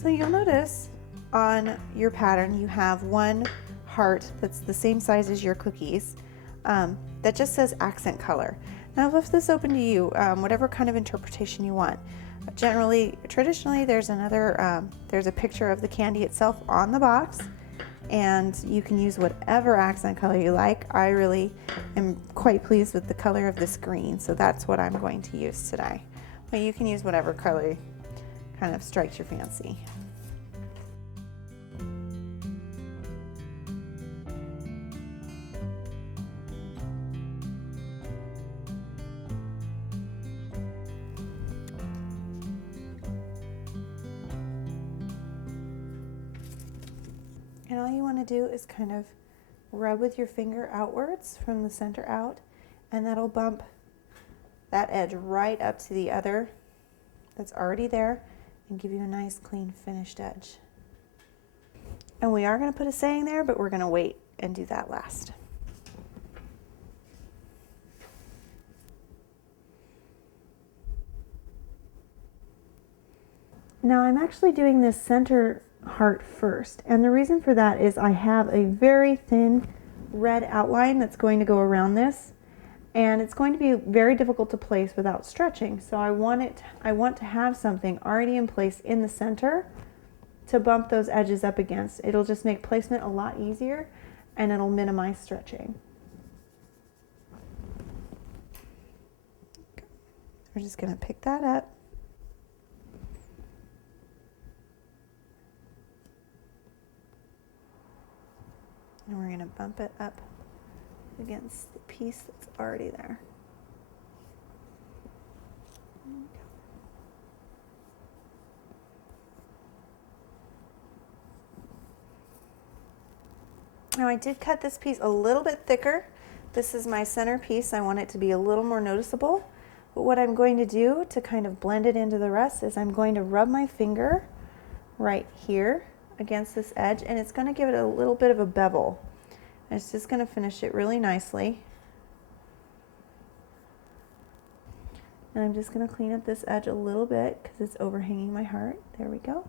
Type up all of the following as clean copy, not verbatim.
So you'll notice on your pattern you have one heart that's the same size as your cookies that just says accent color. Now I've left this open to you, whatever kind of interpretation you want. Traditionally, there's a picture of the candy itself on the box, and you can use whatever accent color you like. I really am quite pleased with the color of this green, so that's what I'm going to use today. But you can use whatever color kind of strikes your fancy. And all you want to do is kind of rub with your finger outwards from the center out, and that'll bump that edge right up to the other that's already there and give you a nice clean finished edge. And we are going to put a saying there, but we're going to wait and do that last. Now I'm actually doing this center heart first, and the reason for that is I have a very thin red outline that's going to go around this, and it's going to be very difficult to place without stretching. So I want to have something already in place in the center to bump those edges up against. It'll just make placement a lot easier, and it'll minimize stretching. We're just going to pick that up. And we're going to bump it up against the piece that's already there. Now I did cut this piece a little bit thicker. This is my center piece. I want it to be a little more noticeable. But what I'm going to do to kind of blend it into the rest is I'm going to rub my finger right here against this edge, and it's going to give it a little bit of a bevel. And it's just going to finish it really nicely. And I'm just going to clean up this edge a little bit because it's overhanging my heart. There we go.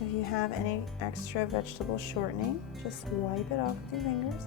If you have any extra vegetable shortening, just wipe it off with your fingers.